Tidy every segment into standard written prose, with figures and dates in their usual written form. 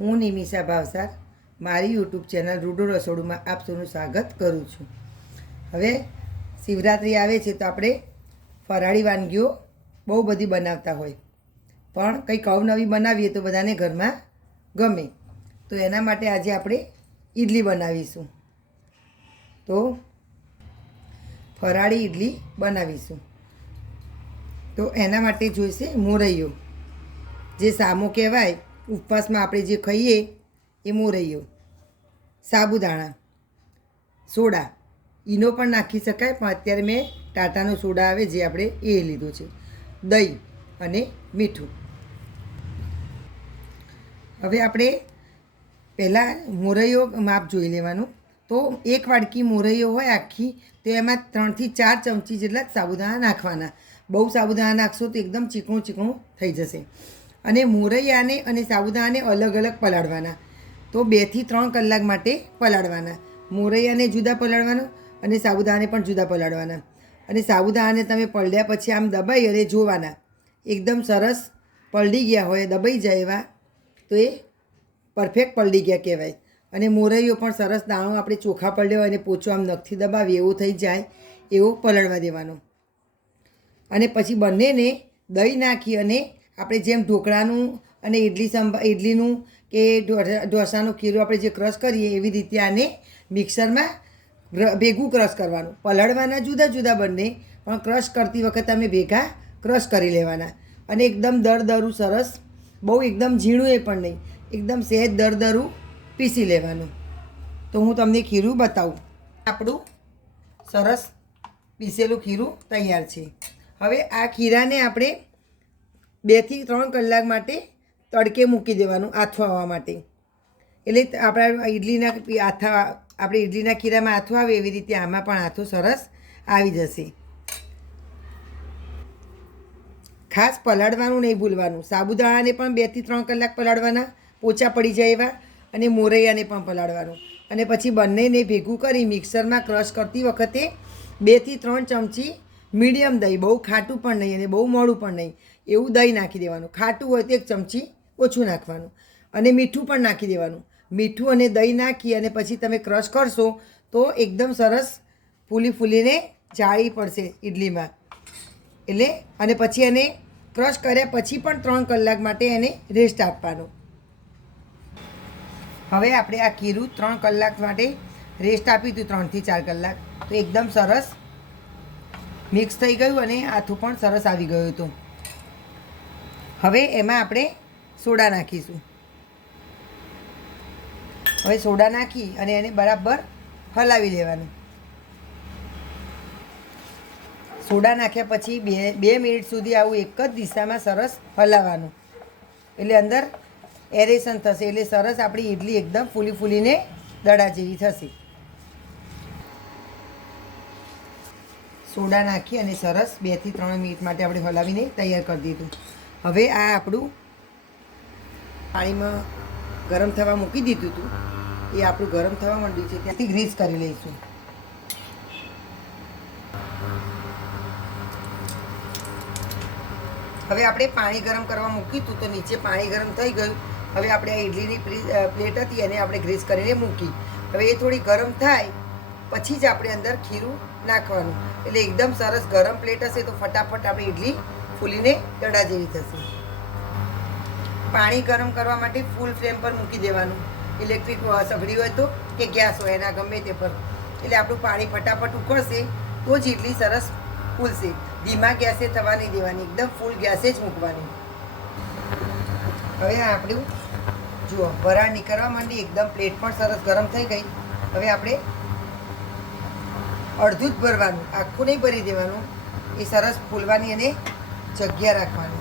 હું નિમિષા ભાવસાર મારી YouTube channel રૂડો રસોડુંમાં આપ સૌનું સ્વાગત કરું છું. હવે શિવરાત્રિ આવે છે તો આપણે ફરાળી વાનગીઓ બહુ બધી બનાવતા હોય, પણ કંઈક અવનવી બનાવીએ તો બધાને ઘરમાં ગમે. તો એના માટે આજે આપણે ઈડલી બનાવીશું. તો ફરાળી ઈડલી બનાવીશું. તો એના માટે જોઈશે મોરૈયો, જે સામો કહેવાય. ઉપવાસમાં આપણે જે ખાઈએ એ મોરૈયો, સાબુદાણા, સોડા, ઈનો પણ નાખી શકાય, પણ અત્યારે મેં ટાટાનો સોડા આવે જે આપણે એ લીધો છે, દહીં અને મીઠું. હવે આપણે પહેલાં મોરૈયો માપ જોઈ લેવાનું. તો એક વાડકી મોરૈયો હોય આખી, તો એમાં 3 થી 4 ચમચી જેટલા સાબુદાણા નાખવાના. બહુ સાબુદાણા નાખશો તો એકદમ ચીકણું ચીકણું થઈ જશે. અને મોરૈયાને અને સાબુદાણાને અલગ અલગ પલાળવાના. તો 2 થી 3 કલાક માટે પલાળવાના. મોરૈયાને જુદા પલાળવાના અને સાબુદાણાને પણ જુદા પલાળવાના. અને સાબુદાણાને તમે પલળ્યા પછી આમ દબાઈ અને જોવાના, એકદમ સરસ પલળી ગયા હોય, દબાઈ જાય એવા, તો એ પરફેક્ટ પલળી ગયા કહેવાય. અને મોરૈયો પણ સરસ દાણો આપણે ચોખા પલળ્યો હોય અને પોચો આમ નખથી દબાવીએ એવો થઈ જાય એવો પલળવા દેવાનો. અને પછી બંનેને દહીં નાખી અને આપણે જેમ ઢોકળાનું અને ઇડલીનું કે ઢોસાનું ખીરું આપણે જે ક્રશ કરીએ એવી રીતે આને મિક્સરમાં ભેગું ક્રશ કરવાનું. પલાળવાના જુદા જુદા બંને, પણ ક્રશ કરતી વખતે અમે ભેગા ક્રશ કરી લેવાના. અને એકદમ દરદરું સરસ, બહુ એકદમ ઝીણું એ પણ નહીં, એકદમ સહેજ દરદરું પીસી લેવાનું. તો હું તમને ખીરું બતાવું. આપણું સરસ પીસેલું ખીરું તૈયાર છે. હવે આ ખીરાને આપણે 2 થી 3 કલાક માટે તડકે મૂકી દેવાનું, આથો આવવા માટે. એટલે આપણા ઇડલીના આથા, આપણે ઇડલીના ખીરામાં આથો આવે એવી રીતે આમાં પણ આથો સરસ આવી જશે. ખાસ પલાળવાનું નહીં ભૂલવાનું. સાબુદાણાને પણ 2 થી 3 કલાક પલાળવાના, પોચા પડી જાય એવા. અને મોરૈયાને પણ પલાળવાનું. અને પછી બંનેને ભેગું કરી મિક્સરમાં ક્રશ કરતી વખતે 2 થી 3 ચમચી મીડિયમ દહીં, બહુ ખાટું પણ નહીં અને બહુ મોડું પણ નહીં, એવું દહીં નાખી દેવાનું. ખાટું હોય તો 1 ચમચી ઓછું નાખવાનું. અને મીઠું પણ નાખી દેવાનું. મીઠું અને દહીં નાખી અને પછી તમે ક્રશ કરશો તો એકદમ સરસ ફૂલીને જાળી પડશે ઇડલીમાં. એટલે અને પછી એને ક્રશ કર્યા પછી પણ 3 કલાક માટે એને રેસ્ટ આપવાનો. હવે આપણે આ ખીરું 3 કલાક માટે રેસ્ટ આપી દીધું, 3 થી 4 કલાક. તો એકદમ સરસ મિક્સ થઈ ગયું અને આથું પણ સરસ આવી ગયું હતું. હવે એમાં આપણે સોડા નાખીશું. હવે સોડા નાખી અને એને બરાબર હલાવી લેવાનું. સોડા નાખ્યા પછી 2 મિનિટ સુધી આવું એક જ દિશામાં સરસ હલાવવાનું. એટલે અંદર એરેશન થશે, એટલે સરસ આપણી ઇડલી એકદમ ફૂલીને દડા જેવી થશે. સોડા નાખી અને સરસ 2 થી 3 મિનિટ માટે આપણે હલાવીને તૈયાર કરી દીધું. હવે આ આપણું પાણીમાં ગરમ થવા મૂકી દીધું હતું, એ આપણું ગરમ થવા માંડ્યું છે, ત્યાંથી ગ્રીસ કરી લઈશું. હવે આપણે પાણી ગરમ કરવા મૂક્યું હતું, તો નીચે પાણી ગરમ થઈ ગયું. હવે આપણે આ ઇડલીની પ્લેટ હતી અને આપણે ગ્રીસ કરીને મૂકી. હવે એ થોડી ગરમ થાય પછી જ આપણે અંદર ખીરું નાખવાનું. એટલે એકદમ સરસ ગરમ પ્લેટ હશે તો ફટાફટ આપણી ઇડલી ફૂલીને દડા જેવી થશે. પાણી ગરમ કરવા માટે ફૂલ ફ્લેમ પર મૂકી દેવાનું. ઇલેક્ટ્રિક સગડી હોય તો કે ગેસ હોય, એના ગમે તે પર. એટલે આપણું પાણી ફટાફટ ઉકળશે તો જ ઇડલી સરસ ફૂલશે. ધીમા ગેસે થવા નહીં દેવાની, એકદમ ફૂલ ગેસે જ મૂકવાની. હવે આપણું જુઓ વરાળ નીકળવા માંડી, એકદમ પ્લેટ પણ સરસ ગરમ થઈ ગઈ. હવે આપણે અડધું જ ભરવાનું, આખું નહીં ભરી દેવાનું. એ સરસ ફૂલવાની અને જગ્યા રાખવાની.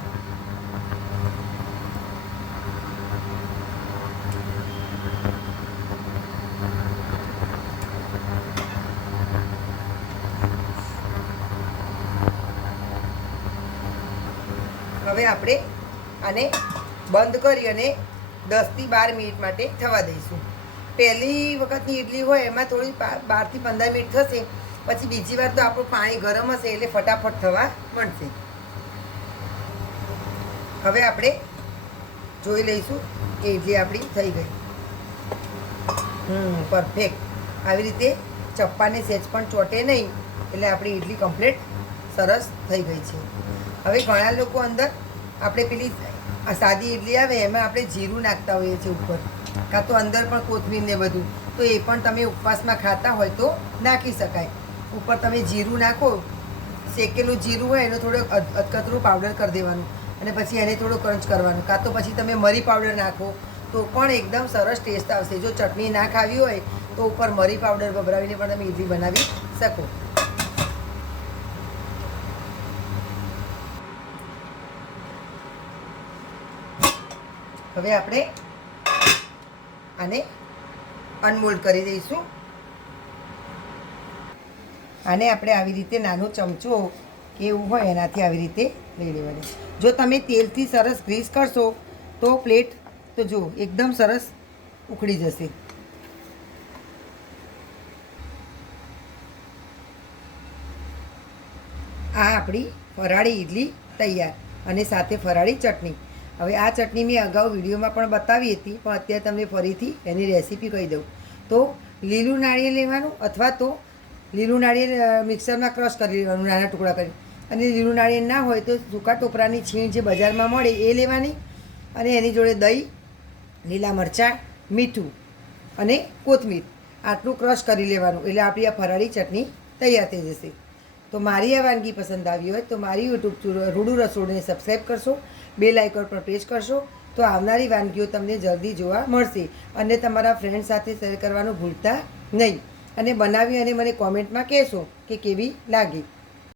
હવે આપણે આને બંધ કરી અને 10 થી 12 મિનિટ માટે થવા દઈશું. પહેલી વખતની ઇડલી હોય એમાં થોડી 12 થી 15 મિનિટ થશે. પછી બીજી વાર તો આપણું પાણી ગરમ હશે એટલે ફટાફટ થવા મળશે. હવે આપણે જોઈ લઈશું કે ઇડલી આપણી થઈ ગઈ. પરફેક્ટ. આવી રીતે ચપ્પાને સહેજ પણ ચોટે નહીં એટલે આપણી ઇડલી કમ્પ્લીટ સરસ થઈ ગઈ છે. હવે ઘણા લોકો અંદર આપણે પેલી સાદી ઇડલી આવે એમાં આપણે જીરું નાખતા હોઈએ છીએ ઉપર, કાં તો અંદર પણ કોથમીર ને બધું, તો એ પણ તમે ઉપવાસમાં ખાતા હોય તો નાખી શકાય. ઉપર તમે જીરું નાખો, શેકેલું જીરું હોય એનો થોડો અધકચરું પાવડર કરી દેવાનું અને પછી એને થોડું ક્રંચ કરવાનું, કાં તો પછી તમે મરી પાવડર નાખો તો પણ એકદમ સરસ ટેસ્ટ આવશે. જો ચટણી ના ખાવી હોય તો ઉપર મરી પાવડર ભભરાવીને પણ તમે ઇડલી બનાવી શકો. હવે આપણે આને અનમોલ્ડ કરી દઈશું. આને આપણે આવી રીતે નાનો ચમચો કે એવું હોય એનાથી આવી રીતે લઈ લેવાની. જો તમે તેલથી સરસ ગ્રીસ કરશો તો પ્લેટ તો જો એકદમ સરસ ઉખડી જશે. આ આપણી ફરાળી ઇડલી તૈયાર અને સાથે ફરાળી ચટણી. હવે આ ચટણી મેં અગાઉ વિડીયોમાં પણ બતાવી હતી, પણ અત્યારે તમને ફરીથી એની રેસીપી કહી દઉં. તો લીલું નાળિયેર લેવાનું અથવા તો લીલું નાળિયેર મિક્સરમાં ક્રશ કરી લેવાનું નાના ટુકડા કરી, અને લીલું નાળિયેર ના હોય તો સૂકા ટોપરાની છીણ જે બજારમાં મળે એ લેવાની અને એની જોડે દહીં, લીલા મરચાં, મીઠું અને કોથમીર આટલું ક્રશ કરી લેવાનું. એટલે આપણી આ ફરાળી ચટણી તૈયાર થઈ જશે. તો મારી આ વાનગી પસંદ આવી હોય તો મારી યુટ્યુબ રૂડું રસોડુંને સબસ્ક્રાઈબ કરશો, બેલ આઇકોન પર પ્રેસ કરશો તો આવનારી વાનગીઓ તમને જલ્દી જોવા મળશે. અને તમારા ફ્રેન્ડ સાથે શેર કરવાનું ભૂલતા નહીં. અને બનાવી અને મને કોમેન્ટમાં કહેશો કે કેવી લાગી.